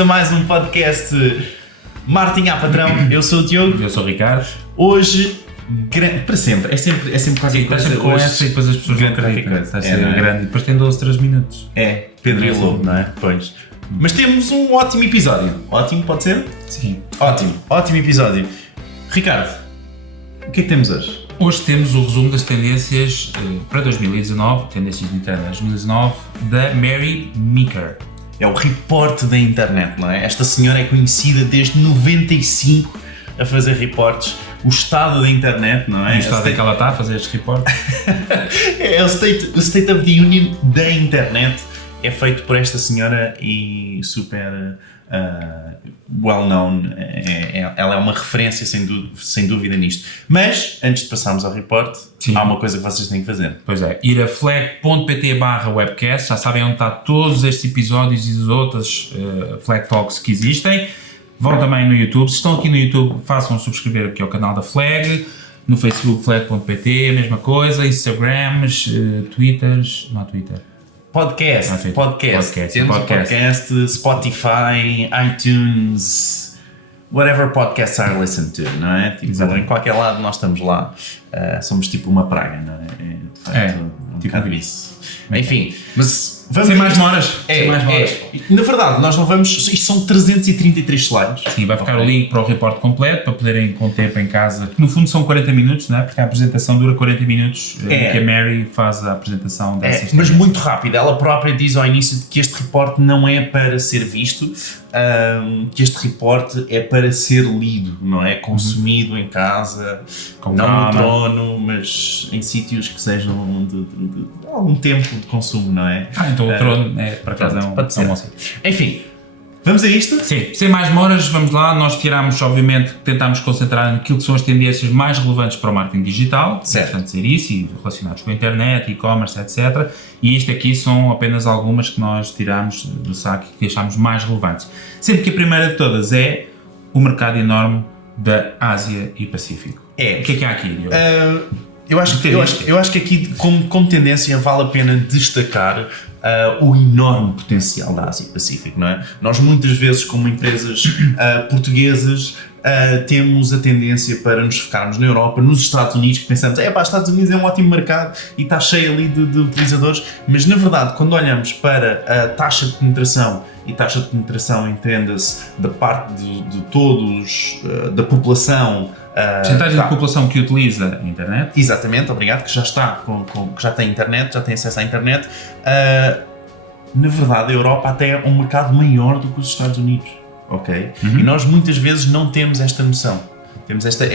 a mais um podcast Marketing à Patrão. Eu sou o Diogo. Eu sou o Ricardo. Hoje, para sempre, é sempre quase estás sempre com essa e depois as pessoas não acreditam. Está a ser grande. Depois tem 12, 3 minutos. É, Pedro e Lobo, não é? Pois. Mas temos um ótimo episódio. Ótimo, pode ser? Sim. Ótimo episódio. Ricardo, o que é que temos hoje? Hoje temos o resumo das tendências para 2019, tendências de internet 2019, da Mary Meeker. É o reporte da internet, não é? Esta senhora é conhecida desde 95 a fazer reportes. O estado da internet, não é? E o estado em que ela está a fazer estes reportes. É o State of the Union da internet. É feito por esta senhora e super well known. Ela é uma referência sem dúvida nisto. Mas, antes de passarmos ao report, sim, há uma coisa que vocês têm que fazer. Pois é, ir a flag.pt/webcast, já sabem onde está todos estes episódios e os outros Flag Talks que existem. Vão também no YouTube. Se estão aqui no YouTube, façam subscrever aqui ao canal da Flag. No Facebook, flag.pt, a mesma coisa. Instagrams, Twitters, não há Twitter. Podcast, temos podcast, Spotify, iTunes, whatever podcasts are listened to, não é? Tipo, em qualquer lado nós estamos lá, somos tipo uma praga, não é? Tipo isso. Enfim, mas vamos... Sem mais demoras. Na verdade, nós não vamos... Isto são 333 slides. Sim, vai ficar o link para o report completo, para poderem com tempo em casa, que no fundo são 40 minutos, não é? Porque a apresentação dura 40 minutos, que a Mary faz a apresentação dessas mas muito rápido. Ela própria diz ao início que este report não é para ser visto, que este report é para ser lido, não é? Consumido em casa, não no trono, mas em sítios que sejam de algum tempo de consumo, não é? Então o trono é para casa pode ser. Enfim, vamos a isto? Sim, sem mais demoras, vamos lá. Nós tiramos, obviamente, tentámos concentrar naquilo que são as tendências mais relevantes para o marketing digital, portanto dizer isso, e relacionados com a internet, e-commerce, etc. E isto aqui são apenas algumas que nós tiramos do saco e que achámos mais relevantes. Sendo que a primeira de todas é o mercado enorme da Ásia e Pacífico. O que é há aqui? Eu acho que aqui, como tendência, vale a pena destacar o enorme potencial da Ásia e Pacífico, não é? Nós muitas vezes, como empresas portuguesas, temos a tendência para nos focarmos na Europa, nos Estados Unidos, que pensamos, Estados Unidos é um ótimo mercado e está cheio ali de utilizadores, mas na verdade, quando olhamos para a taxa de penetração, e taxa de penetração entenda-se da parte de todos, da população, porcentagem da população que utiliza a internet. Exatamente, obrigado, que já está que já tem internet, já tem acesso à internet. Na verdade, a Europa até é um mercado maior do que os Estados Unidos, ok? E nós muitas vezes não temos esta noção. Temos esta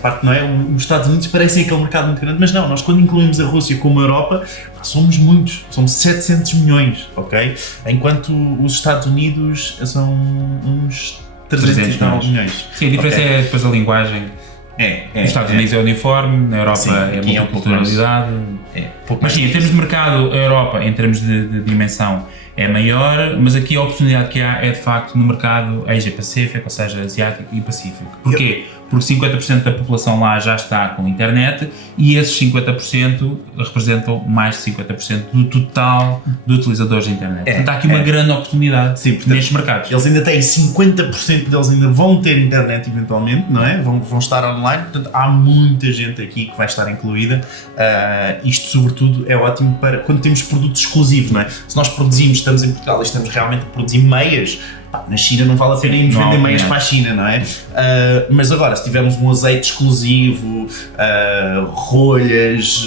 parte, não é? Os Estados Unidos parecem aquele mercado muito grande, mas não, nós quando incluímos a Rússia como a Europa, somos muitos, somos 700 milhões, ok? Enquanto os Estados Unidos são uns 300 milhões. Sim, a diferença é depois a linguagem. Nos Estados Unidos é uniforme, na Europa é multiculturalidade. Mas sim, em termos de mercado, a Europa, em termos de dimensão, é maior, mas aqui a oportunidade que há é de facto no mercado Asia-Pacífico, ou seja, Asiático e Pacífico. Porquê? Porque 50% da população lá já está com internet e esses 50% representam mais de 50% do total de utilizadores de internet. Portanto, há aqui uma grande oportunidade nestes mercados. Eles ainda têm 50% deles ainda vão ter internet eventualmente, não é? Vão estar online, portanto há muita gente aqui que vai estar incluída. Isto sobretudo é ótimo para quando temos produtos exclusivos, não é? Se nós produzimos, estamos em Portugal e estamos realmente a produzir meias, na China não vale a pena irmos vender meias para a China, não é? Mas agora, se tivermos um azeite exclusivo, rolhas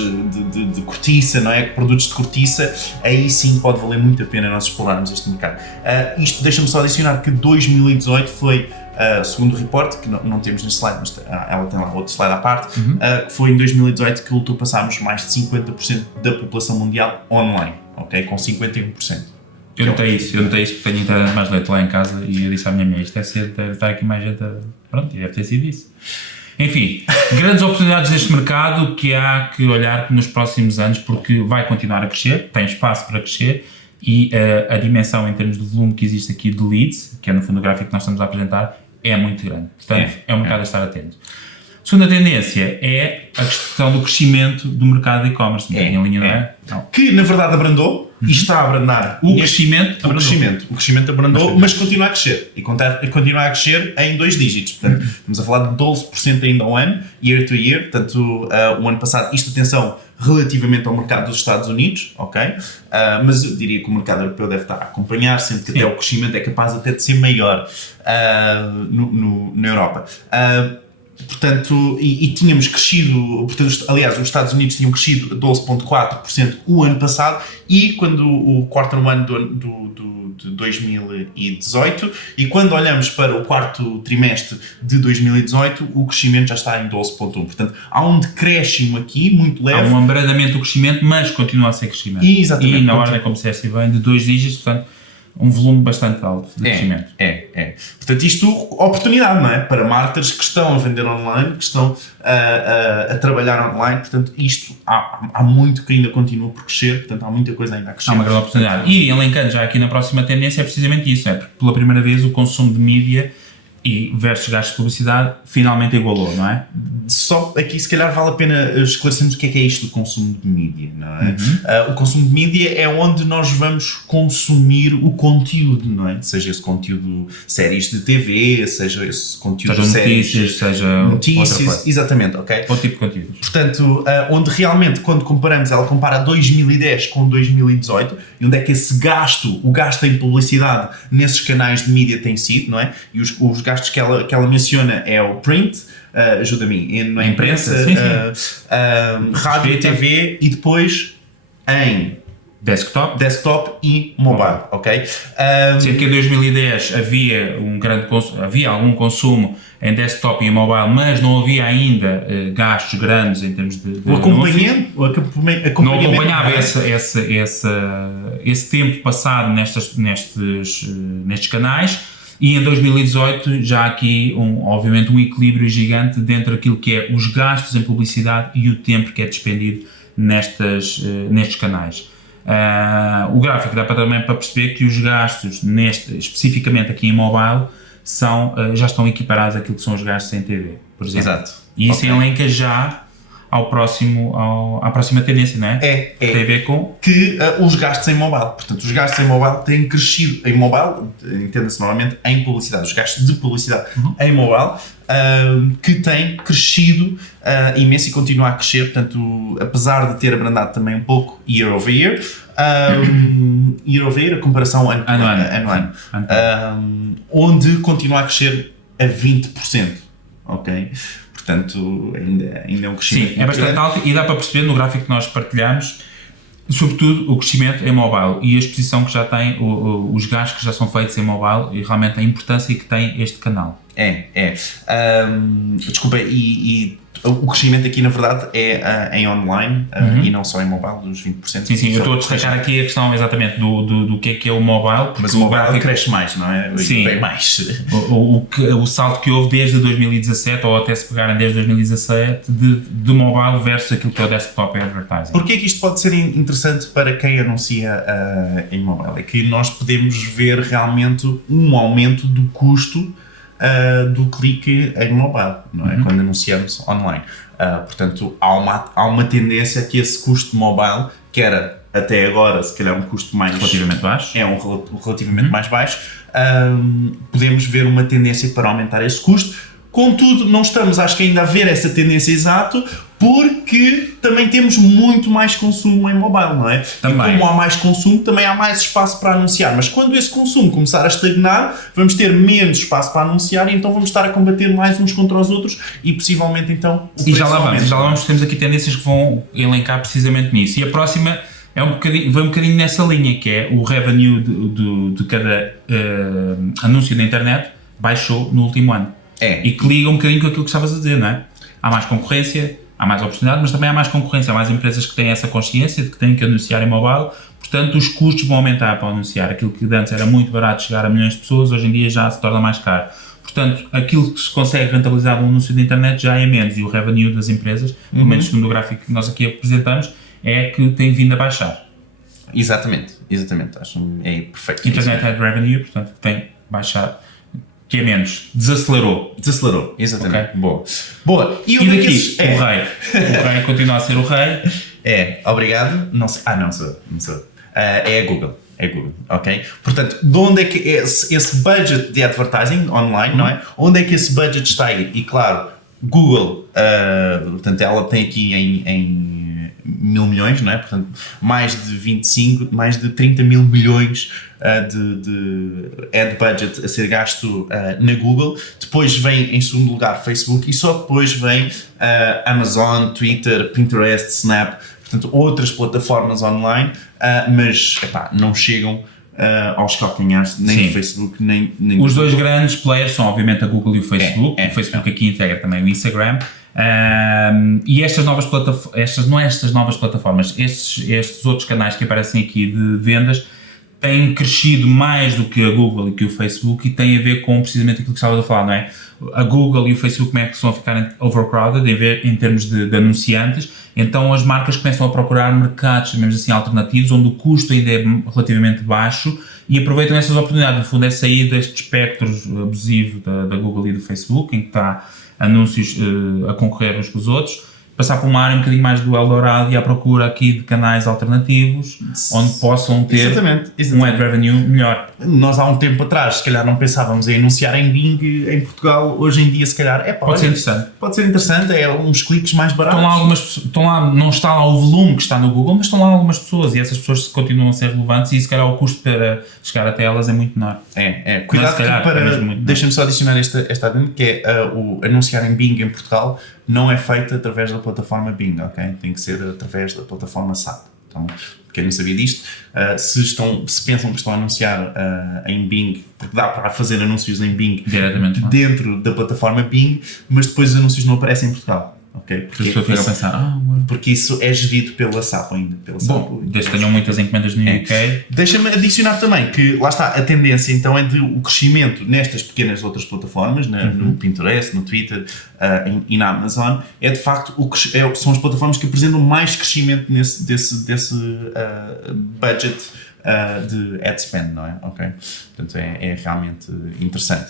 de cortiça, não é? Produtos de cortiça, aí sim pode valer muito a pena nós explorarmos este mercado. Isto deixa-me só adicionar que 2018 foi, segundo o report, que não temos neste slide, mas ela tem lá outro slide à parte, que foi em 2018 que ultrapassámos mais de 50% da população mundial online, ok? Com 51%. Eu notei isso porque tenho internet mais leite lá em casa e eu disse à minha mulher, isto deve estar aqui mais gente pronto, e deve ter sido isso. Enfim, grandes oportunidades neste mercado que há que olhar nos próximos anos porque vai continuar a crescer, tem espaço para crescer e a dimensão em termos de volume que existe aqui de leads, que é no fundo o gráfico que nós estamos a apresentar, é muito grande. Portanto, é um mercado a estar atento. Segunda tendência é a questão do crescimento do mercado de e-commerce. Em linha, não é? Não. Que na verdade abrandou e está a abrandar. O crescimento abrandou, mas continua a crescer. E continua a crescer em 2 dígitos. Portanto, estamos a falar de 12% ainda ao ano, year to year. Portanto, o ano passado, isto, atenção, relativamente ao mercado dos Estados Unidos, ok? Mas eu diria que o mercado europeu deve estar a acompanhar, sendo que até o crescimento é capaz até de ser maior na Europa. Portanto, e tínhamos crescido, portanto, aliás, os Estados Unidos tinham crescido 12,4% o ano passado, e quando o quarto ano de 2018, e quando olhamos para o quarto trimestre de 2018, o crescimento já está em 12,1%. Portanto, há um decréscimo aqui muito leve. Há um abrandamento do crescimento, mas continua a ser crescimento. Exatamente. E na ordem, como disseste bem, de 2 dígitos, portanto, um volume bastante alto de crescimento. Portanto, isto, oportunidade, não é? Para marketers que estão a vender online, que estão a trabalhar online, portanto, isto há muito que ainda continua por crescer, portanto, há muita coisa ainda a crescer. Há uma grande oportunidade. E elencando já aqui na próxima tendência é precisamente isso, porque pela primeira vez o consumo de mídia e versus gastos de publicidade finalmente igualou, não é? Só aqui se calhar vale a pena esclarecermos o que é isto do consumo de mídia, não é? O consumo de mídia é onde nós vamos consumir o conteúdo, não é? Seja esse conteúdo séries de TV, seja esse conteúdo de séries, seja notícias, exatamente, ok? Outro tipo de conteúdos. Portanto, onde realmente, quando comparamos, ela compara 2010 com 2018, e onde é que o gasto em publicidade nesses canais de mídia tem sido, não é? E os gastos que ela menciona é o print, ajuda-me, na imprensa, rádio e TV, e depois em desktop e mobile, ok? Sendo que em 2010 havia algum consumo em desktop e em mobile, mas não havia ainda gastos grandes em termos de o acompanhamento não acompanhava esse tempo passado nestes canais. E em 2018 já há aqui, obviamente, um equilíbrio gigante dentro daquilo que é os gastos em publicidade e o tempo que é despendido nestes canais. O gráfico dá também para perceber que os gastos, especificamente aqui em mobile, já estão equiparados àquilo que são os gastos em TV, por exemplo. Exato. E isso elenca já à próxima tendência, não é? Tem a ver com que os gastos em mobile. Portanto, os gastos em mobile têm crescido. Em mobile, entenda-se normalmente em publicidade, os gastos de publicidade em mobile, que têm crescido imenso e continua a crescer. Portanto, apesar de ter abrandado também um pouco year over year, a comparação ano, onde continua a crescer a 20%. Ok? Portanto, ainda é um crescimento. Sim, é bastante alto e dá para perceber no gráfico que nós partilhamos, sobretudo o crescimento em mobile e a exposição que já tem, os gastos que já são feitos em mobile e realmente a importância que tem este canal. Desculpa, e o crescimento aqui na verdade é em online e não só em mobile, dos 20%. Sim, eu estou a destacar aqui a questão exatamente do que é o mobile. Mas o mobile cresce mais, não é? Sim. Bem mais. O salto que houve desde 2017, ou até se pegarem desde 2017, de mobile versus aquilo que é o desktop advertising. Porquê é que isto pode ser interessante para quem anuncia em mobile? É que nós podemos ver realmente um aumento do custo do clique em mobile, não é? Quando anunciamos online. Portanto, há uma tendência que esse custo mobile, que era até agora se calhar um custo mais relativamente baixo, relativamente mais baixo, podemos ver uma tendência para aumentar esse custo. Contudo, não estamos, acho que ainda a ver essa tendência exato, porque também temos muito mais consumo em mobile, não é? Também. E como há mais consumo, também há mais espaço para anunciar. Mas quando esse consumo começar a estagnar, vamos ter menos espaço para anunciar e então vamos estar a combater mais uns contra os outros e possivelmente então o preço já lá vamos, temos aqui tendências que vão elencar precisamente nisso. E a próxima vai um bocadinho nessa linha, que é o revenue de cada anúncio da internet baixou no último ano. E que liga um bocadinho com aquilo que estavas a dizer, não é? Há mais concorrência, há mais oportunidade, mas também há mais concorrência, há mais empresas que têm essa consciência de que têm que anunciar em mobile, portanto os custos vão aumentar para anunciar. Aquilo que antes era muito barato chegar a milhões de pessoas, hoje em dia já se torna mais caro. Portanto, aquilo que se consegue rentabilizar no anúncio da internet já é menos, e o revenue das empresas, pelo menos segundo o gráfico que nós aqui apresentamos, é que tem vindo a baixar. Exatamente, acho que é perfeito. Internet ad revenue, portanto, tem baixado. que é menos, desacelerou, exatamente. Okay. Boa. E daqui, o rei continua a ser o rei. Obrigado, não sei, não sou. É a Google, ok? Portanto, de onde é que esse budget de advertising online, não é? Onde é que esse budget está aí? E claro, Google, portanto, ela tem aqui em 1.000 milhões, não é? Portanto, mais de 30 mil milhões de ad budget a ser gasto na Google. Depois vem em segundo lugar Facebook e só depois vem Amazon, Twitter, Pinterest, Snap, portanto outras plataformas online, mas não chegam aos calcanhares, nem o Facebook, nem os dois grandes players são obviamente a Google e o Facebook. O Facebook aqui integra também o Instagram. E estas novas plataformas, estes outros canais que aparecem aqui de vendas têm crescido mais do que a Google e que o Facebook, e tem a ver com precisamente aquilo que estava a falar, não é? A Google e o Facebook como é que estão a ficar overcrowded em termos de anunciantes, então as marcas começam a procurar mercados, chamemos assim, alternativos, onde o custo ainda é relativamente baixo, e aproveitam essas oportunidades. No fundo é sair deste espectro abusivo da Google e do Facebook, em que está anúncios a concorrer uns com os outros, passar por uma área um bocadinho mais do Eldorado e à procura aqui de canais alternativos onde possam ter exatamente. Um ad revenue melhor. Nós há um tempo atrás, se calhar não pensávamos em anunciar em Bing em Portugal, hoje em dia se calhar pode ser interessante. Pode ser interessante, é uns cliques mais baratos. Estão lá, não está lá o volume que está no Google, mas estão lá algumas pessoas e essas pessoas continuam a ser relevantes e se calhar o custo para chegar até elas é muito menor. Cuidado deixa-me só adicionar esta adendo, que é o anunciar em Bing em Portugal não é feito através da plataforma Bing, ok? Tem que ser através da plataforma SAP. Então, quem não sabia disto, se pensam que estão a anunciar em Bing, porque dá para fazer anúncios em Bing diretamente dentro da plataforma Bing, mas depois os anúncios não aparecem em Portugal. Okay? Porque isso é gerido pela SAP ainda. Desde que tenham muitas encomendas no UK. Deixa-me adicionar também que, lá está, a tendência então é de o crescimento nestas pequenas outras plataformas, no Pinterest, no Twitter e na Amazon, é de facto, são as plataformas que apresentam mais crescimento desse budget de ad spend, não é? Okay? Portanto, é realmente interessante.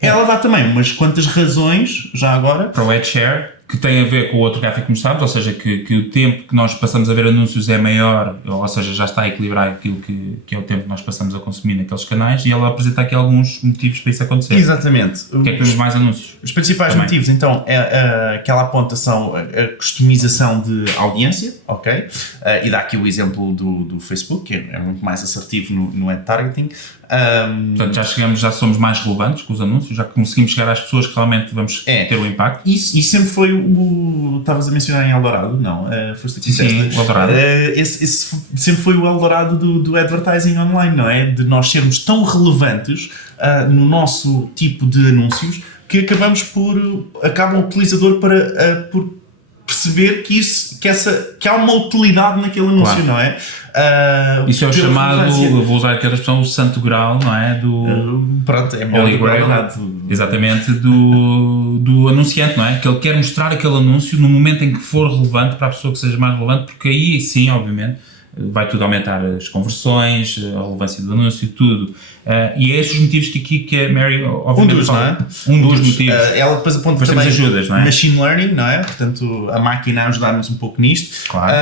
Ela dá também umas quantas razões, já agora, para o ad share, que tem a ver com o outro gráfico que mostramos, ou seja, que o tempo que nós passamos a ver anúncios é maior, ou seja, já está a equilibrar aquilo que é o tempo que nós passamos a consumir naqueles canais, e ela apresenta aqui alguns motivos para isso acontecer. Exatamente. Porque é que temos mais anúncios? Os principais motivos, então, que ela aponta são a customização de audiência, ok? E dá aqui o exemplo do Facebook, que é muito mais assertivo no ad targeting. Portanto, já somos mais relevantes com os anúncios, já conseguimos chegar às pessoas que realmente vamos ter o impacto. Isso sempre foi estavas a mencionar em Eldorado, não? Foste aqui. Sim, o Eldorado. Esse sempre foi o Eldorado do advertising online, não é? De nós sermos tão relevantes no nosso tipo de anúncios que acaba o utilizador por perceber que há uma utilidade naquele anúncio, claro. Não é? Isso é o chamado, vou usar aqui a expressão, o santo grau, não é? Pronto, é melhor exatamente, do anunciante, não é? Que ele quer mostrar aquele anúncio no momento em que for relevante para a pessoa que seja mais relevante, porque aí sim, obviamente, vai tudo aumentar as conversões, a relevância do anúncio, tudo. E é estes os motivos que a Mary, obviamente, Um dos motivos. Ela depois aponta também ajudas, não é? Machine Learning, não é? Portanto, a máquina a ajudar-nos um pouco nisto. Claro.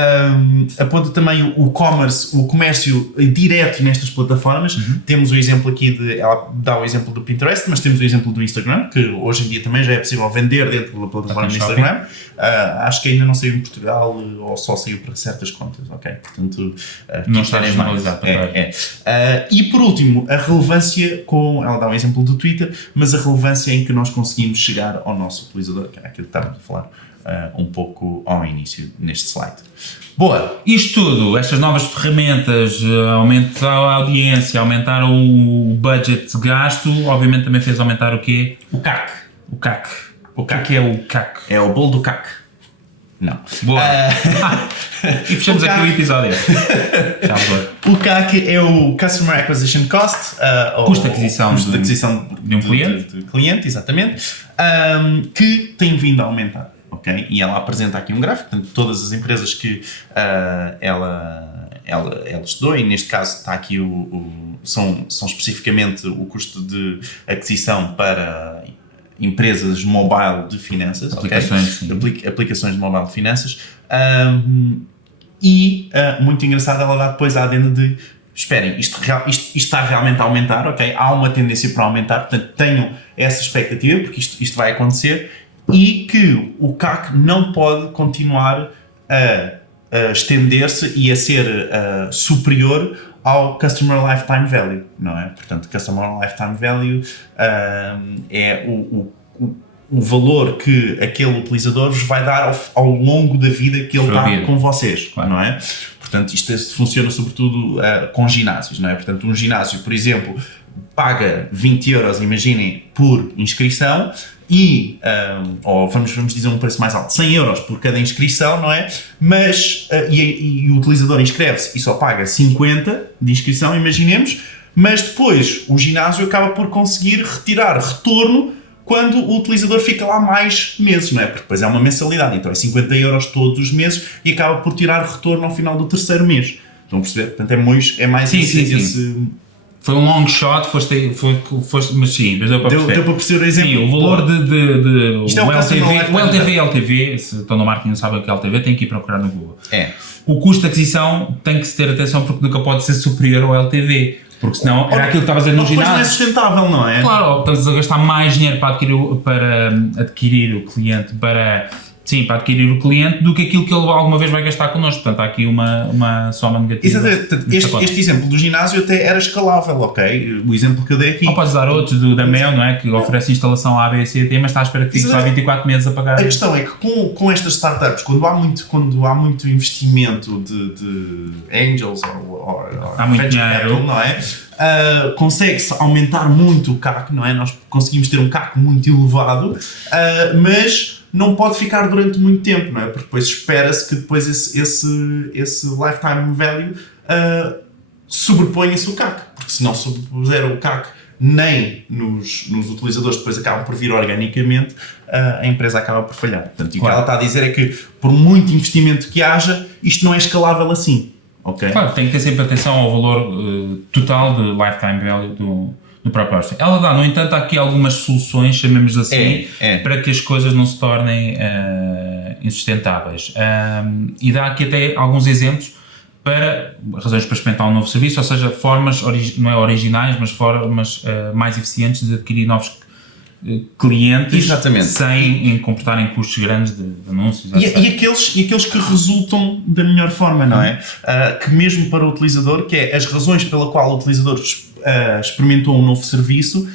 Aponta também o comércio direto nestas plataformas. Temos o exemplo aqui ela dá o exemplo do Pinterest, mas temos o exemplo do Instagram, que hoje em dia também já é possível vender dentro da plataforma do Instagram. Acho que ainda não saiu em Portugal ou só saiu para certas contas, ok? Portanto, não está regionalizado. E por último, a relevância ela dá um exemplo do Twitter, mas a relevância em que nós conseguimos chegar ao nosso utilizador, que é aquilo que estávamos a falar um pouco ao início neste slide. Boa! Isto tudo, estas novas ferramentas, aumentar a audiência, aumentar o budget de gasto, obviamente também fez aumentar o quê? O CAC. O que é o CAC? É o bolo do CAC. Não. Boa! E fechamos aqui o episódio. O CAC é o Customer Acquisition Cost, custo de aquisição de um cliente, exatamente, que tem vindo a aumentar. Okay? E ela apresenta aqui um gráfico, portanto, todas as empresas que ela ela estudou, e neste caso está aqui são especificamente o custo de aquisição para empresas mobile de finanças, aplicações de mobile de finanças, muito engraçado, ela dá depois a adenda de esperem, isto está realmente a aumentar, ok? Há uma tendência para aumentar, portanto tenham essa expectativa, porque isto vai acontecer, e que o CAC não pode continuar a estender-se e a ser superior ao Customer Lifetime Value, não é? Portanto, Customer Lifetime Value é o valor que aquele utilizador vos vai dar ao longo da vida que ele está com vocês, não é? Portanto, isto funciona sobretudo com ginásios, não é? Portanto, um ginásio, por exemplo, paga 20 euros, imaginem, por inscrição, ou vamos dizer um preço mais alto, 100 euros por cada inscrição, não é? Mas, e o utilizador inscreve-se e só paga 50 de inscrição, imaginemos, mas depois o ginásio acaba por conseguir retirar retorno quando o utilizador fica lá mais meses, não é? Porque depois é uma mensalidade, então é 50 euros todos os meses e acaba por tirar retorno ao final do terceiro mês. Estão a perceber? Portanto, é mais sim. Foi um long shot, mas sim, mas deu para perceber. Deu para perceber o exemplo. Sim, o valor de isto é o LTV e LTV, se estão no marketing e não sabem o que é LTV, tem que ir procurar no Google. O custo de aquisição tem que se ter atenção, porque nunca pode ser superior ao LTV. Porque senão era aquilo que estava a dizer no ginásio. Depois não é sustentável, não é? Claro, estás a gastar mais dinheiro para adquirir o cliente, para adquirir o cliente, do que aquilo que ele alguma vez vai gastar connosco. Portanto, há aqui uma soma negativa. Este exemplo do ginásio até era escalável, ok? O exemplo que eu dei aqui. Ou podes dar outros da Mel, não é? Que oferece instalação A, B, C, D, mas está à espera que fiques lá 24 meses a pagar. A questão é que com estas startups, quando há muito investimento de angels ou há muito dinheiro, capital, não é? Consegue-se aumentar muito o CAC, não é? Nós conseguimos ter um CAC muito elevado, mas não pode ficar durante muito tempo, não é? Porque depois espera-se que depois esse lifetime value sobreponha-se o CAC, porque se não sobrepuser o CAC nem nos utilizadores, depois acabam por vir organicamente, a empresa acaba por falhar. Portanto, o que ela está a dizer é que, por muito investimento que haja, isto não é escalável assim. Okay. Claro, tem que ter sempre atenção ao valor total de lifetime value do próprio hóspede. Ela dá, no entanto, aqui algumas soluções, chamemos assim, para que as coisas não se tornem insustentáveis. E dá aqui até alguns exemplos para razões para experimentar um novo serviço, ou seja, formas, não é originais, mas formas mais eficientes de adquirir novos clientes. Exatamente. Sem comportarem custos grandes de anúncios. E aqueles que resultam da melhor forma, não é? Que mesmo para o utilizador, que é as razões pela qual o utilizador experimentou um novo serviço,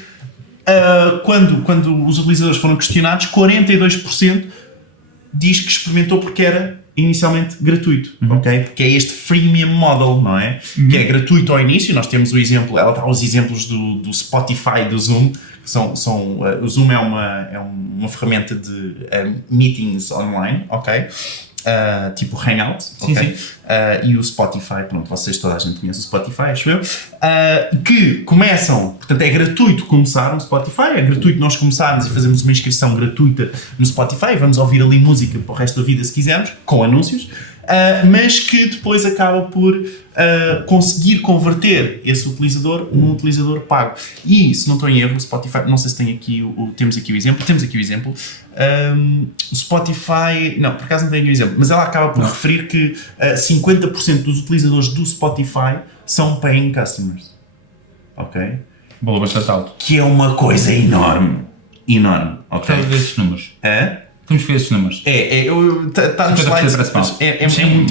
quando os utilizadores foram questionados, 42% diz que experimentou porque era inicialmente gratuito, ok? Porque é este freemium model, não é? Que é gratuito ao início. Nós temos o exemplo, ela dá os exemplos do Spotify, do Zoom. O Zoom é uma ferramenta de meetings online, ok? Tipo Hangout, ok? E o Spotify, pronto, toda a gente conhece o Spotify, acho eu, que começam, portanto é gratuito começar no Spotify, é gratuito nós começarmos e fazermos uma inscrição gratuita no Spotify, vamos ouvir ali música para o resto da vida se quisermos, com anúncios, mas que depois acaba por conseguir converter esse utilizador num utilizador pago. E, se não estou em erro, o Spotify, não sei se tem aqui temos aqui o exemplo, o Spotify, não, por acaso não tenho aqui o exemplo, mas ela acaba por referir que 50% dos utilizadores do Spotify são paying customers. Ok? Valor bastante alto. Que é uma coisa enorme, ok? Temos esses números. Temos que ver esses números. Está nos slides,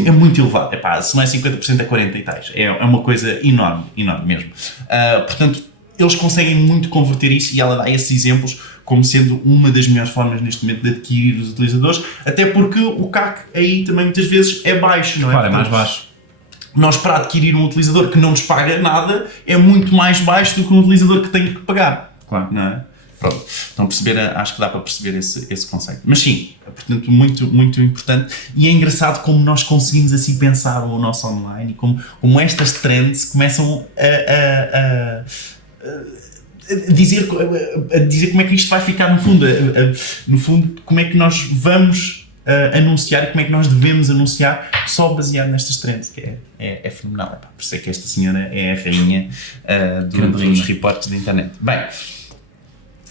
é muito elevado. Se não é 50% é 40 e tais. É uma coisa enorme mesmo. Portanto, eles conseguem muito converter isso, e ela dá esses exemplos como sendo uma das melhores formas neste momento de adquirir os utilizadores, até porque o CAC aí também muitas vezes é baixo, não é? Claro, é mais baixo. Nós, para adquirir um utilizador que não nos paga nada, é muito mais baixo do que um utilizador que tem que pagar. Claro. Não é? Pronto, estão a perceber, acho que dá para perceber esse conceito. Mas sim, portanto, muito, muito importante, e é engraçado como nós conseguimos assim pensar o nosso online, e como estas trends começam a dizer como é que isto vai ficar no fundo, como é que nós vamos anunciar e como é que nós devemos anunciar só baseado nestas trends, que é fenomenal. Por isso é que esta senhora é a rainha dos reportes da internet. Bem,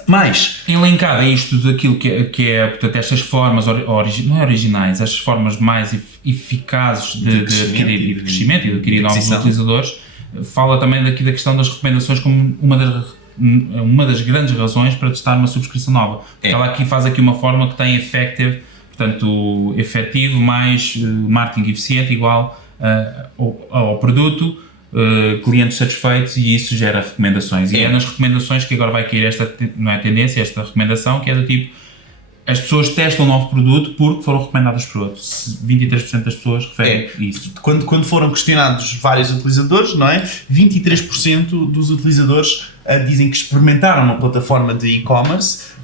mais elencado é isto daquilo que é portanto, estas formas não originais, estas formas mais eficazes de adquirir crescimento e de adquirir novos utilizadores. Fala também daqui da questão das recomendações como uma das grandes razões para testar uma subscrição nova. Porque ela aqui faz aqui uma fórmula que tem effective, portanto, efetivo mais marketing eficiente igual ao produto, clientes satisfeitos, e isso gera recomendações. E é nas recomendações que agora vai cair esta, não é tendência, esta recomendação, que é do tipo, as pessoas testam um novo produto porque foram recomendadas por outros. 23% das pessoas referem isso. Quando foram questionados vários utilizadores, não é? 23% dos utilizadores dizem que experimentaram uma plataforma de e-commerce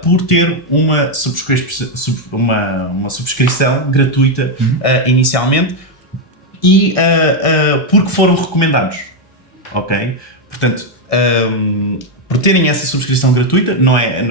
por ter uma subscrição gratuita inicialmente e porque foram recomendados, ok? Portanto, por terem essa subscrição gratuita, não é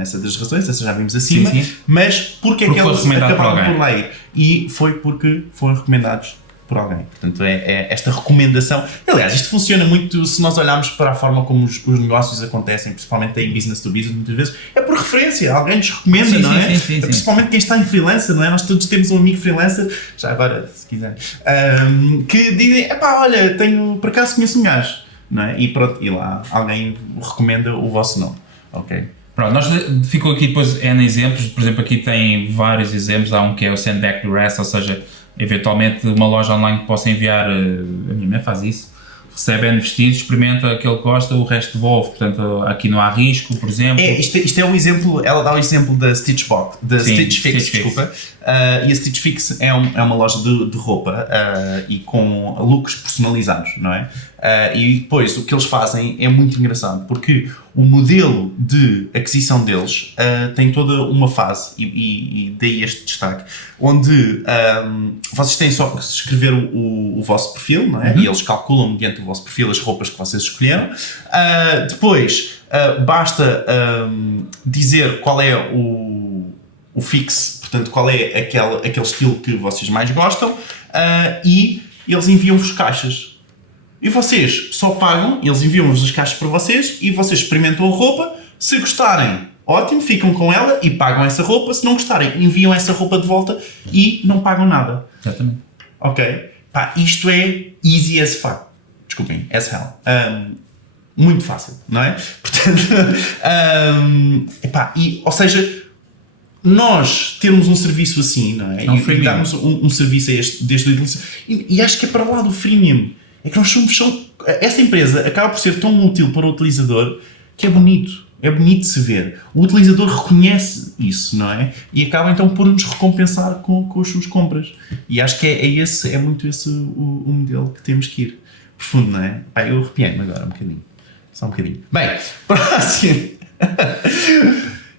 essa das razões, essa já vimos acima, sim. Mas porque é que eles acabaram por lá ir? E foi porque foram recomendados por alguém. Portanto, é esta recomendação. Aliás, isto funciona muito se nós olharmos para a forma como os negócios acontecem, principalmente em business to business, muitas vezes, é por referência, alguém nos recomenda, não é? Sim. Principalmente quem está em freelancer, não é? Nós todos temos um amigo freelancer, já agora, se quiser, que dizem, olha, por acaso conheço um gajo, não é? E pronto, e lá alguém recomenda o vosso nome, ok? Pronto, ficou aqui depois N exemplos, por exemplo, aqui tem vários exemplos, há um que é o Send Back the Rest, ou seja, eventualmente uma loja online que possa enviar, a minha mãe faz isso, recebe N vestidos, experimenta aquele que gosta, o resto devolve, portanto aqui não há risco, por exemplo. Isto é um exemplo, ela dá o exemplo da Stitch Fix, desculpa, e a Stitch Fix é uma loja de roupa e com looks personalizados, não é? E depois o que eles fazem é muito engraçado, porque o modelo de aquisição deles tem toda uma fase, e daí este destaque, onde vocês têm só que escrever o vosso perfil, não é? E eles calculam mediante o vosso perfil as roupas que vocês escolheram. Depois basta dizer qual é o fix, portanto qual é aquele estilo que vocês mais gostam, e eles enviam-vos caixas. E vocês só pagam, eles enviam-vos as caixas para vocês e vocês experimentam a roupa. Se gostarem, ótimo, ficam com ela e pagam essa roupa. Se não gostarem, enviam essa roupa de volta e não pagam nada. Exatamente. Ok? Isto é easy as fuck. Desculpem, as hell. Muito fácil, não é? Portanto, ou seja, nós termos um serviço assim, não é? E darmos um serviço deste utilizador. E acho que é para lá do freemium. É que nós esta empresa acaba por ser tão útil para o utilizador que é bonito de se ver. O utilizador reconhece isso, não é? E acaba então por nos recompensar com as suas compras. E acho que é muito esse o modelo que temos que ir. Profundo, não é? Eu arrepiei-me agora um bocadinho. Só um bocadinho. Bem, próximo.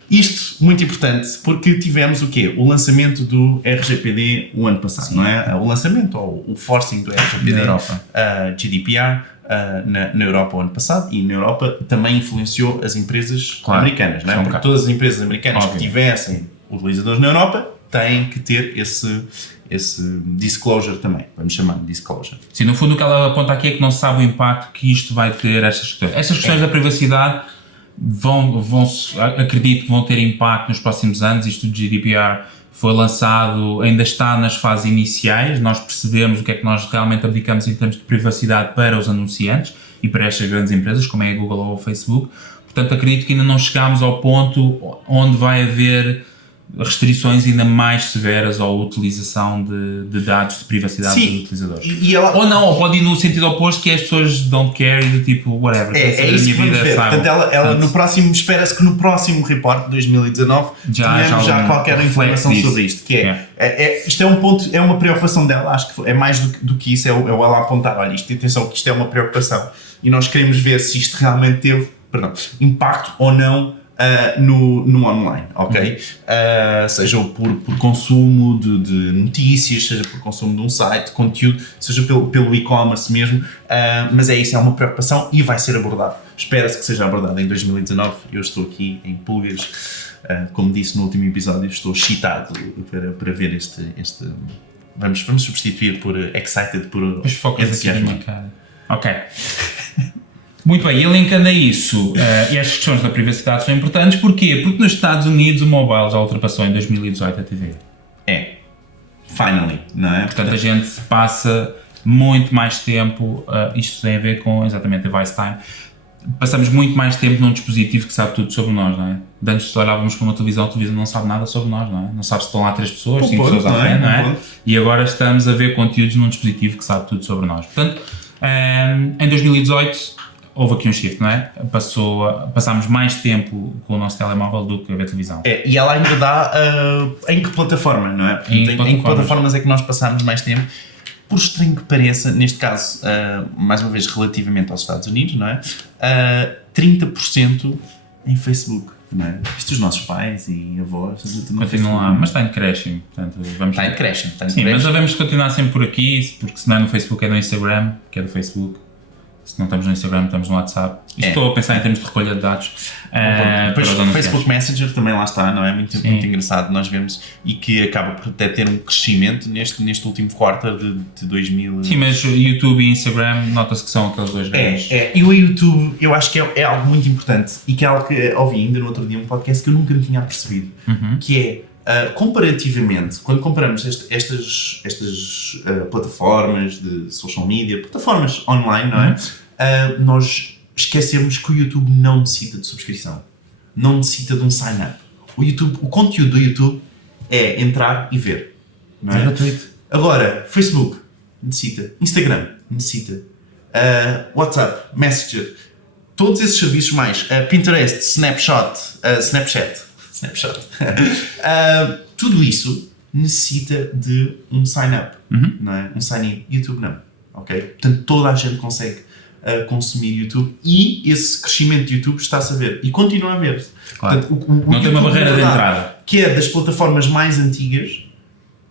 Isto, muito importante, porque tivemos o quê? O lançamento do RGPD o ano passado, sim. Não é? O lançamento, ou o forcing do RGPD, na Europa. GDPR, na Europa o ano passado, e na Europa também influenciou as empresas americanas, não é? Porque todas as empresas americanas que tivessem utilizadores na Europa têm que ter esse disclosure também, vamos chamar de disclosure. Sim, no fundo o que ela aponta aqui é que não se sabe o impacto que isto vai ter estas questões. Estas questões da privacidade acredito que vão ter impacto nos próximos anos. Isto do GDPR foi lançado, ainda está nas fases iniciais, nós percebemos o que é que nós realmente abdicamos em termos de privacidade para os anunciantes e para estas grandes empresas, como é a Google ou o Facebook. Portanto, acredito que ainda não chegámos ao ponto onde vai haver restrições ainda mais severas à utilização de dados de privacidade dos utilizadores. Ou pode ir no sentido oposto, que as pessoas don't care e do tipo, whatever. É isso que vamos ver. Portanto, ela no próximo, espera-se que no próximo report de 2019 tenhamos já qualquer informação sobre isto. Que isto é um ponto, é uma preocupação dela, acho que é mais do que isso, é ela apontar, olha, atenção que isto é uma preocupação e nós queremos ver se isto realmente teve impacto ou não no online, ok? Seja por consumo de notícias, seja por consumo de um site, conteúdo, seja pelo e-commerce mesmo, mas isso, é uma preocupação e vai ser abordado espera-se que seja abordado em 2019. Eu estou aqui em pulgas, como disse no último episódio, estou excitado para ver este vamos substituir por excited por entusiasmo. Ok. Muito bem, e linkando a isso, e as questões da privacidade são importantes, porquê? Porque nos Estados Unidos o mobile já ultrapassou em 2018 a TV. Finally, não é? Portanto, a gente passa muito mais tempo, isto tem a ver com exatamente a device time, passamos muito mais tempo num dispositivo que sabe tudo sobre nós, não é? Antes se olhávamos para uma televisão, a televisão não sabe nada sobre nós, não é? Não sabe se estão lá 3 pessoas, 5 pessoas à frente, não é? E agora estamos a ver conteúdos num dispositivo que sabe tudo sobre nós. Portanto, em 2018 houve aqui um shift, não é? Passámos mais tempo com o nosso telemóvel do que a ver televisão. E ela ainda dá em que plataforma, não é? Em que plataformas é que nós passámos mais tempo? Por estranho que pareça, neste caso, mais uma vez relativamente aos Estados Unidos, não é? 30% em Facebook, não é? Isto os nossos pais e avós... Continuam lá, mas está em crescimento. Está em crescimento. Sim, mas devemos continuar sempre por aqui, porque se não é no Facebook é no Instagram, que é do Facebook. Se não estamos no Instagram, estamos no WhatsApp. Estou a pensar em termos de recolha de dados. Depois o Facebook Messenger também lá está, não é? Muito engraçado, nós vemos, e que acaba por até ter um crescimento neste último quarto de 2000. Sim, mas o YouTube e Instagram nota-se que são aqueles dois grandes. E o YouTube, eu acho que é algo muito importante, e que é algo que ouvi ainda no outro dia um podcast que eu nunca me tinha percebido, que é, comparativamente, quando comparamos estas plataformas de social media, plataformas online, não é? Nós esquecemos que o YouTube não necessita de subscrição, não necessita de um sign-up. O conteúdo do YouTube é entrar e ver, não é? Agora, Facebook necessita, Instagram necessita, WhatsApp, Messenger, todos esses serviços mais, Pinterest, Snapchat, tudo isso necessita de um sign-up, não é? Um sign-in. YouTube não, ok? Portanto, toda a gente consegue consumir YouTube, e esse crescimento de YouTube está-se a ver e continua a ver-se. Claro. Portanto, não tem uma barreira de entrada. Que é das plataformas mais antigas,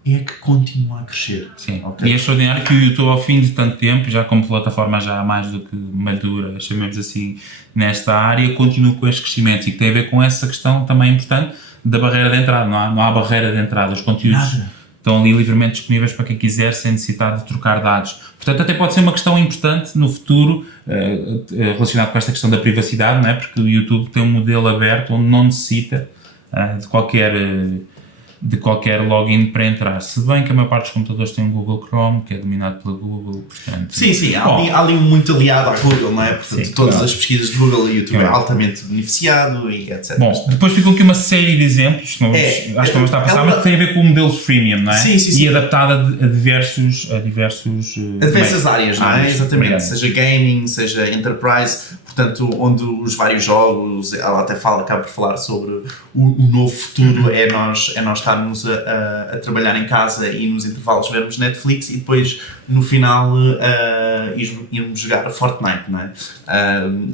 é que continua a crescer. Sim. Okay? E é extraordinário que o YouTube, ao fim de tanto tempo, já como plataforma já mais do que madura, chamemos assim, nesta área, continua com este crescimento, e que tem a ver com essa questão também importante da barreira de entrada. Não há barreira de entrada, os conteúdos estão ali livremente disponíveis para quem quiser, sem necessidade de trocar dados. Portanto, até pode ser uma questão importante no futuro, relacionado com esta questão da privacidade, não é? Porque o YouTube tem um modelo aberto onde não necessita de qualquer login para entrar. Se bem que a maior parte dos computadores tem um Google Chrome, que é dominado pela Google, portanto... Sim, há ali muito aliado à Google, não é? Portanto, todas as pesquisas de Google e YouTube é altamente beneficiado e etc. Bom, depois ficam aqui uma série de exemplos, acho que não está a passar, mas que tem a ver com o modelo freemium, não é? Sim. E adaptado a diversas áreas, não é? Exatamente. Seja gaming, seja enterprise, portanto, onde os vários jogos, ela até acaba por falar sobre o novo futuro, é nós estarmos a trabalhar em casa e nos intervalos vermos Netflix, e depois no final irmos jogar a Fortnite, não é?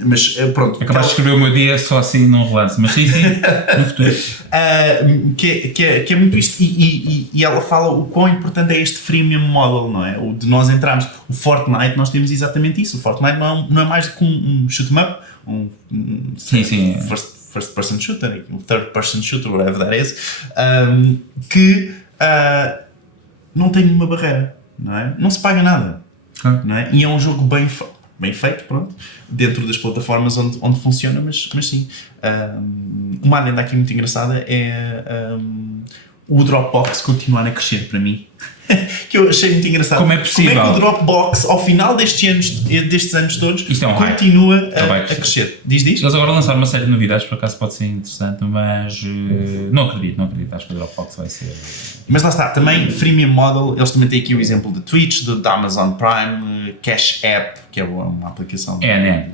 Mas pronto. Acabaste de escrever o meu dia só assim num relance, mas sim, no futuro. Que é muito isto, e ela fala o quão importante é este freemium model, não é? O de nós entrarmos. O Fortnite, nós temos exatamente isso. O Fortnite não é mais do que um shoot-em-up, first person shooter, third person shooter, whatever that is, que não tem nenhuma barreira, não é? Não se paga nada, não é? E é um jogo bem feito, pronto, dentro das plataformas onde funciona, mas sim. Uma adenda aqui muito engraçada é o Dropbox continuar a crescer para mim. Que eu achei muito engraçado. Como é possível? Como é que o Dropbox, ao final destes anos todos, continua a crescer? Diz? Eles agora lançaram uma série de novidades, por acaso pode ser interessante, mas não acredito, acho que o Dropbox vai ser... Mas lá está, também freemium model, eles também têm aqui o exemplo de Twitch, da Amazon Prime, Cash App, que é uma aplicação.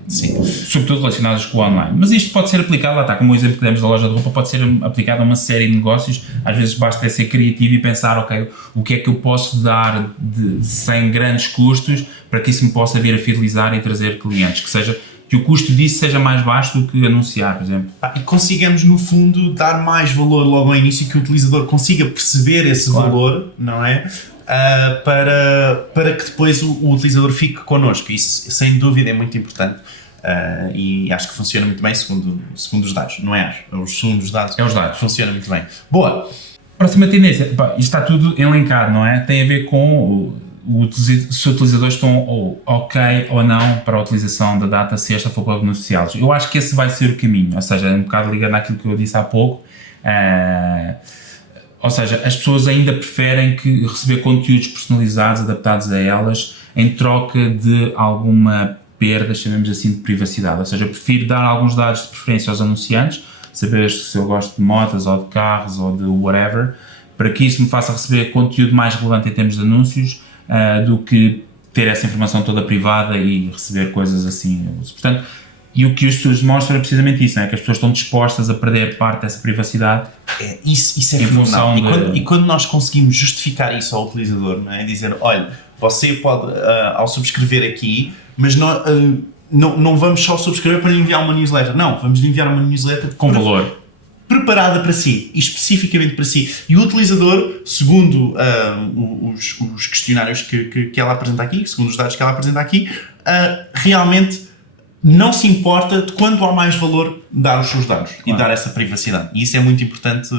Sim. Sobretudo relacionadas com o online. Mas isto pode ser aplicado, lá está, como o exemplo que demos da loja de roupa, pode ser aplicado a uma série de negócios. Às vezes basta ser criativo e pensar, ok, o que é que eu posso dar sem grandes custos para que isso me possa vir a fidelizar e trazer clientes, que o custo disso seja mais baixo do que anunciar, por exemplo. E consigamos, no fundo, dar mais valor logo ao início, que o utilizador consiga perceber esse valor, não é? Para que depois o utilizador fique connosco. Isso, sem dúvida, é muito importante. E acho que funciona muito bem segundo os dados, não é? Segundo os dados. É os dados. Funciona muito bem. Boa! Próxima tendência, isto está tudo elencado, não é? Tem a ver com se os utilizadores estão ok ou não para a utilização da data se esta for para beneficiá-los. Eu acho que esse vai ser o caminho, ou seja, um bocado ligado àquilo que eu disse há pouco. Ou seja, as pessoas ainda preferem receber conteúdos personalizados, adaptados a elas, em troca de alguma perda, chamemos assim, de privacidade. Ou seja, eu prefiro dar alguns dados de preferência aos anunciantes, saber se eu gosto de motas ou de carros ou de whatever, para que isso me faça receber conteúdo mais relevante em termos de anúncios, do que ter essa informação toda privada e receber coisas assim. Portanto, e o que os estudos mostram é precisamente isso, não é? Que as pessoas estão dispostas a perder parte dessa privacidade. Isso é fenomenal. E quando nós conseguimos justificar isso ao utilizador, não é? Dizer, olha, você pode, ao subscrever aqui, mas não vamos só subscrever para lhe enviar uma newsletter. Não, vamos lhe enviar uma newsletter com valor. Preparada para si, e especificamente para si. E o utilizador, segundo os questionários que ela apresenta aqui, segundo os dados que ela apresenta aqui, realmente não se importa de quanto há mais valor dar os seus dados e dar essa privacidade. E isso é muito importante,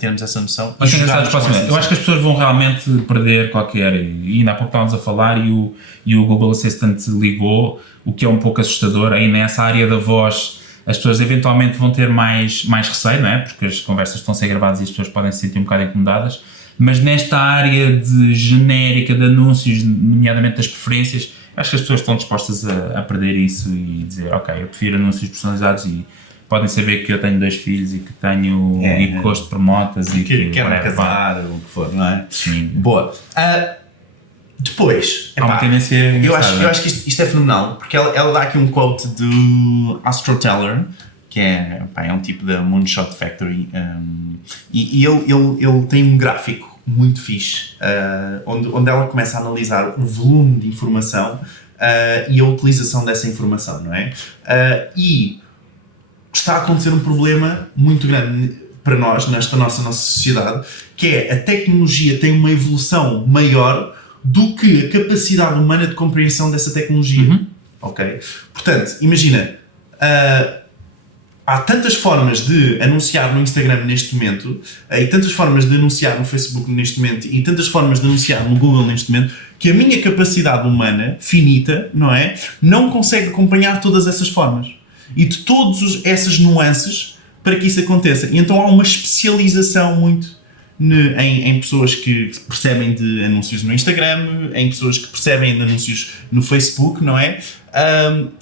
termos essa noção. Eu acho que as pessoas vão realmente perder qualquer... E ainda há pouco estávamos a falar e o Google Assistant ligou, o que é um pouco assustador. Aí nessa área da voz, as pessoas eventualmente vão ter mais receio, não é? Porque as conversas estão a ser gravadas e as pessoas podem se sentir um bocado incomodadas. Mas nesta área de genérica de anúncios, nomeadamente das preferências, acho que as pessoas estão dispostas a perder isso e dizer, ok, eu prefiro anúncios personalizados e podem saber que eu tenho 2 filhos e que tenho e que gosto por motas e que quero casar, ou o que for, não é? Sim. Boa. Depois, há uma tendência eu acho que isto é fenomenal, porque ela dá aqui um quote do Astroteller, que é um tipo da Moonshot Factory, e ele tem um gráfico muito fixe, onde ela começa a analisar o volume de informação e a utilização dessa informação, não é? E está a acontecer um problema muito grande para nós, nesta nossa sociedade, que é a tecnologia tem uma evolução maior do que a capacidade humana de compreensão dessa tecnologia. Ok? Portanto, imagina, há tantas formas de anunciar no Instagram neste momento, e tantas formas de anunciar no Facebook neste momento, e tantas formas de anunciar no Google neste momento, que a minha capacidade humana, finita, não é? Não consegue acompanhar todas essas formas. E de todas essas nuances para que isso aconteça. E então há uma especialização muito em pessoas que percebem de anúncios no Instagram, em pessoas que percebem de anúncios no Facebook, não é?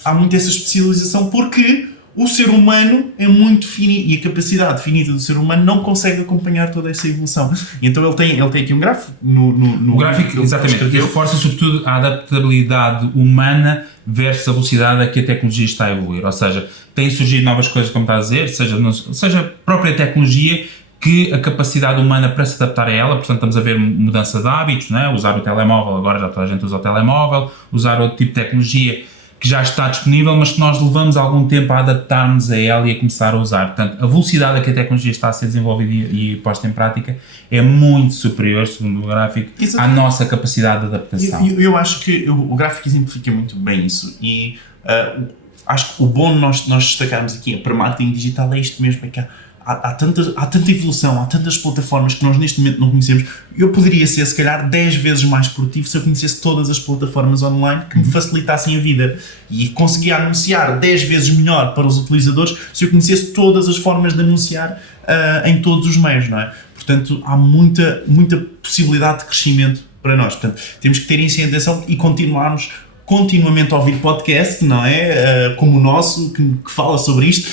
Há muito essa especialização porque o ser humano é muito finito e a capacidade finita do ser humano não consegue acompanhar toda essa evolução. E então ele tem aqui um gráfico o gráfico, exatamente, que reforça sobretudo a adaptabilidade humana versus a velocidade a que a tecnologia está a evoluir. Ou seja, têm surgido novas coisas, como está a dizer, seja a própria tecnologia, que a capacidade humana para se adaptar a ela, portanto estamos a ver mudança de hábitos, não é? Usar o telemóvel, agora já toda a gente usa o telemóvel, usar outro tipo de tecnologia que já está disponível, mas que nós levamos algum tempo a adaptarmos a ela e a começar a usar. Portanto, a velocidade a que a tecnologia está a ser desenvolvida e posta em prática é muito superior, segundo o gráfico, à nossa capacidade de adaptação. Eu acho que o gráfico exemplifica muito bem isso e acho que o bom de nós destacarmos aqui para marketing digital é isto mesmo, é que há tanta evolução, há tantas plataformas que nós neste momento não conhecemos. Eu poderia ser, se calhar, 10 vezes mais produtivo se eu conhecesse todas as plataformas online que me facilitassem a vida. E conseguia anunciar 10 vezes melhor para os utilizadores se eu conhecesse todas as formas de anunciar em todos os meios, não é? Portanto, há muita possibilidade de crescimento para nós. Portanto, temos que ter isso em atenção e continuamente a ouvir podcast, não é? Como o nosso, que fala sobre isto,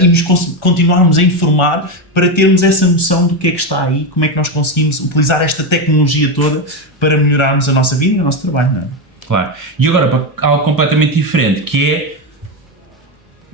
e nos continuarmos a informar para termos essa noção do que é que está aí, como é que nós conseguimos utilizar esta tecnologia toda para melhorarmos a nossa vida e o nosso trabalho, não é? Claro. E agora, para algo completamente diferente, que é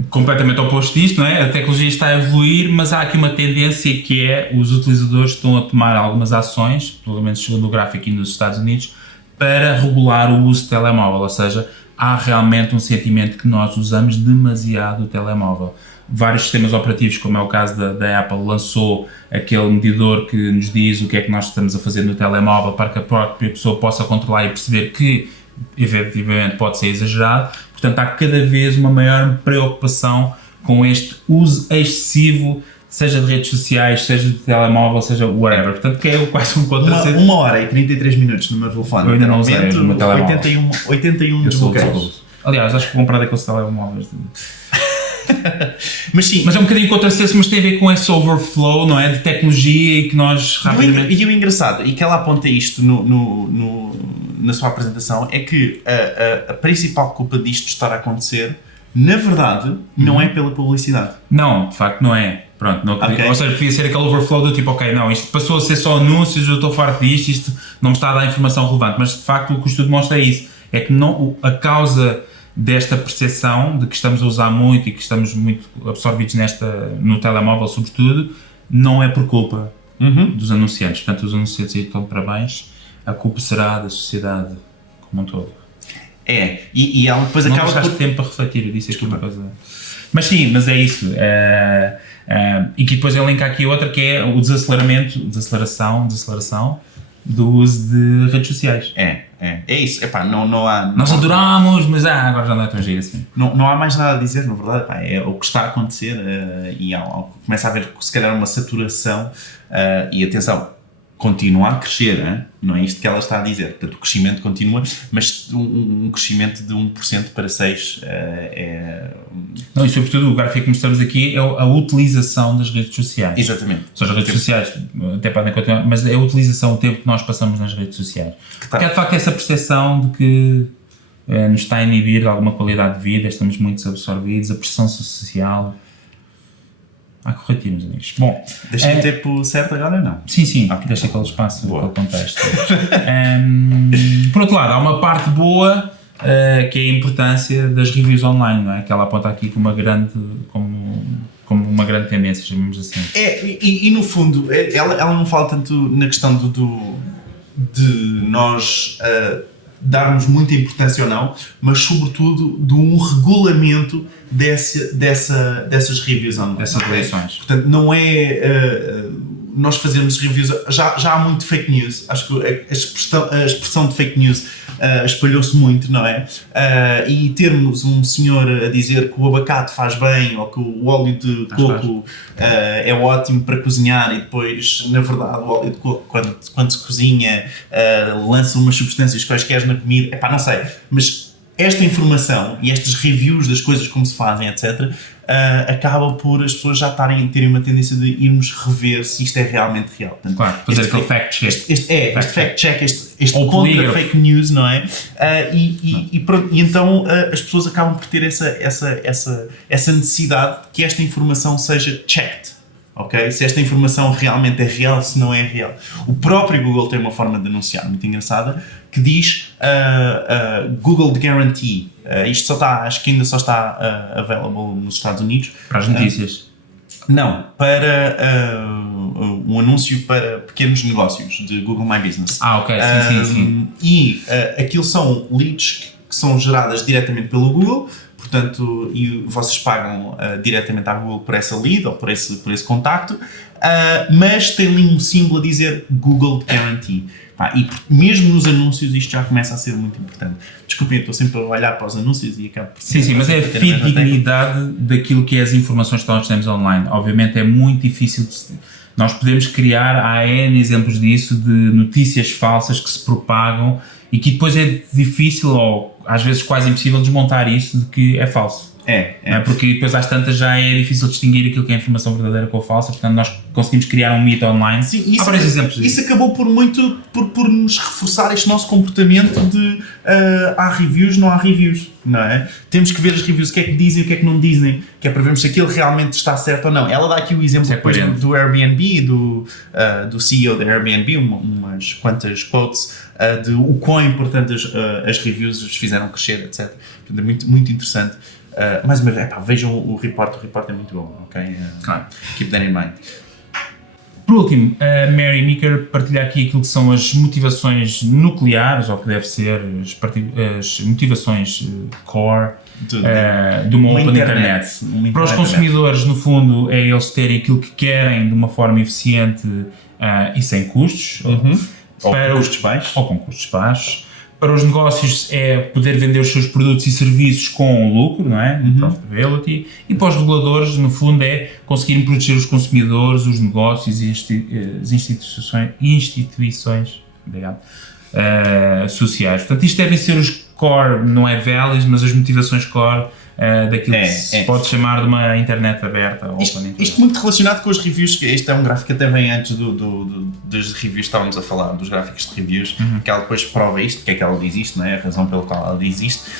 completamente oposto disto, não é? A tecnologia está a evoluir, mas há aqui uma tendência que é os utilizadores estão a tomar algumas ações, pelo menos segundo o gráfico aqui nos Estados Unidos, para regular o uso do telemóvel, ou seja, há realmente um sentimento que nós usamos demasiado o telemóvel. Vários sistemas operativos, como é o caso da Apple, lançou aquele medidor que nos diz o que é que nós estamos a fazer no telemóvel para que a própria pessoa possa controlar e perceber que efetivamente pode ser exagerado. Portanto, há cada vez uma maior preocupação com este uso excessivo, seja de redes sociais, seja de telemóvel, seja whatever. Portanto, que é quase um contrassenso. 1 hora e 33 minutos no meu telefone. Eu ainda não usei no meu telemóvel. 81 desbloqueios. Aliás, acho que vou comprar daqueles telemóveis. Mas sim. Mas é um bocadinho contrassenso, mas tem a ver com esse overflow, não é? De tecnologia e que nós rapidamente... E o engraçado, e que ela aponta isto na sua apresentação, é que a principal culpa disto estar a acontecer, na verdade, não é pela publicidade. Não, de facto não é. Pronto, não, okay. Ou seja, podia ser aquele overflow do tipo, ok, não, isto passou a ser só anúncios, eu estou farto disto, isto não me está a dar informação relevante, mas de facto o que o estudo mostra é isso, é que não, a causa desta percepção de que estamos a usar muito e que estamos muito absorvidos no telemóvel sobretudo, não é por culpa dos anunciantes. Portanto, os anunciantes aí estão de parabéns, a culpa será da sociedade como um todo. E ela depois não acaba por... tempo para refletir, eu disse aqui uma coisa... Mas sim, mas é isso. E que depois ele linka aqui outra que é o desaceleração do uso de redes sociais. É isso. Epá, não há... Nós adoramos, mas agora já não é tão giro assim. Não há mais nada a dizer, na verdade. Epá, é o que está a acontecer e começa a haver, se calhar, uma saturação e atenção, continua a crescer, não é isto que ela está a dizer. Portanto, o crescimento continua, mas um crescimento de 1% para 6% Não, e sobretudo o gráfico que mostramos aqui é a utilização das redes sociais. Exatamente. Ou seja, as redes sociais até podem continuar, mas é a utilização, o tempo que nós passamos nas redes sociais. Porque há de facto essa percepção de que nos está a inibir alguma qualidade de vida, estamos muito absorvidos, a pressão social... Há corretivos, amigos. Bom, deixa-me o tempo certo agora ou não? Sim, deixa aquele espaço, aquele contexto. Por outro lado, há uma parte boa que é a importância das reviews online, não é? Que ela aponta aqui como uma grande tendência, chamemos assim. E no fundo, ela não fala tanto na questão de nós darmos muita importância ou não, mas sobretudo de um regulamento dessas reviews online. Dessas avaliações. Portanto, não é nós fazermos reviews, já há muito fake news, acho que a expressão de fake news espalhou-se muito, não é? E termos um senhor a dizer que o abacate faz bem ou que o óleo de coco é ótimo para cozinhar e depois, na verdade, o óleo de coco, quando se cozinha, lança umas substâncias quaisquer na comida, não sei, mas esta informação e estas reviews das coisas como se fazem, etc., acaba por as pessoas já terem uma tendência de irmos rever se isto é realmente real. Portanto, claro, fazer aquele fact check. Este fact check, este contra fake news, não é? E então as pessoas acabam por ter essa necessidade de que esta informação seja checked. Okay? Se esta informação realmente é real, se não é real. O próprio Google tem uma forma de anunciar muito engraçada que diz Google Guarantee. Isto só está, acho que ainda só está available nos Estados Unidos. Para as notícias? Não, para um anúncio para pequenos negócios de Google My Business. Ok, sim. E aquilo são leads que são geradas diretamente pelo Google. Portanto, e vocês pagam diretamente à Google por essa lead ou por esse contacto, mas tem ali um símbolo a dizer Google Guarantee. E mesmo nos anúncios isto já começa a ser muito importante. Desculpem, eu estou sempre a olhar para os anúncios e acabo por... Sim, mas é a fidedignidade daquilo que é as informações que nós temos online. Obviamente é muito difícil nós podemos criar, há N exemplos disso, de notícias falsas que se propagam e que depois é difícil ou às vezes quase impossível desmontar isso de que é falso. É. Porque depois às tantas já é difícil distinguir aquilo que é informação verdadeira com a falsa, portanto nós conseguimos criar um mito online. Sim, há vários exemplos disso. Isso acabou por nos reforçar este nosso comportamento de há reviews, não há reviews, não é? Temos que ver as reviews, o que é que dizem e o que é que não dizem, que é para vermos se aquilo realmente está certo ou não. Ela dá aqui o exemplo depois do Airbnb, do CEO da Airbnb, umas quantas quotes de o quão importante as reviews os fizeram crescer, etc. Portanto, é muito, muito interessante. Mais uma vez, vejam o report é muito bom, ok? Claro. Keep that in mind. Por último, a Mary Meeker partilha aqui aquilo que são as motivações nucleares, ou que deve ser as motivações core de uma open internet. Para os consumidores, no fundo, é eles terem aquilo que querem de uma forma eficiente e sem custos. Ou com custos baixos. Ou com custos baixos. Para os negócios é poder vender os seus produtos e serviços com lucro, não é? Profitability. E para os reguladores, no fundo, é conseguirem proteger os consumidores, os negócios e as instituições obrigado, sociais. Portanto, isto devem ser os core, não é values, mas as motivações core daquilo que se pode chamar de uma internet aberta. Isto muito relacionado com os reviews, que este é um gráfico que até vem antes das reviews que estávamos a falar, dos gráficos de reviews, que ela depois prova isto, porque é que ela diz isto, não é? A razão pela qual ela diz isto,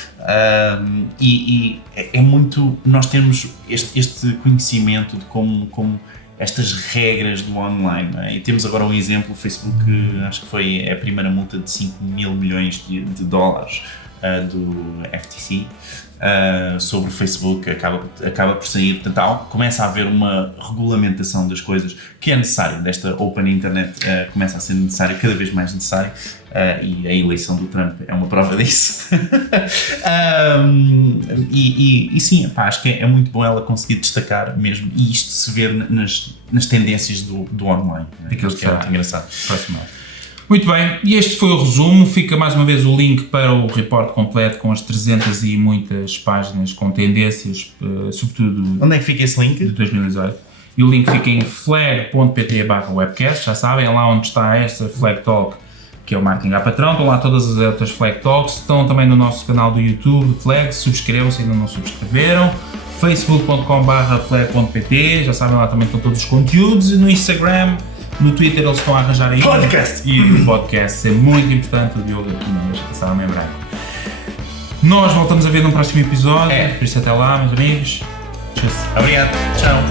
e é muito, nós temos este conhecimento de como estas regras do online, não é? E temos agora um exemplo, o Facebook, acho que foi a primeira multa de 5 mil milhões de dólares do FTC, sobre o Facebook, acaba por sair, portanto começa a haver uma regulamentação das coisas que é necessário, desta Open Internet começa a ser necessário, cada vez mais necessário, e a eleição do Trump é uma prova disso. E sim, acho que é muito bom ela conseguir destacar mesmo, e isto se vê nas tendências do online, aquilo que é muito engraçado. Muito bem, e este foi o resumo. Fica mais uma vez o link para o report completo com as 300 e muitas páginas com tendências, sobretudo... Onde é que fica esse link? De 2018. E o link fica em flag.pt/webcast, já sabem, é lá onde está esta Flag Talk, que é o Marketing à Patrão. Estão lá todas as outras Flag Talks, estão também no nosso canal do YouTube, Flag, subscrevam-se se ainda não subscreveram. facebook.com/flag.pt, já sabem, lá também estão todos os conteúdos, e no Instagram... No Twitter eles estão a arranjar aí podcast. E o podcast é muito importante, o Diogo aqui não deixa passar a membrar. Nós voltamos a ver num próximo episódio, por isso até lá, meus amigos. Obrigado, tchau.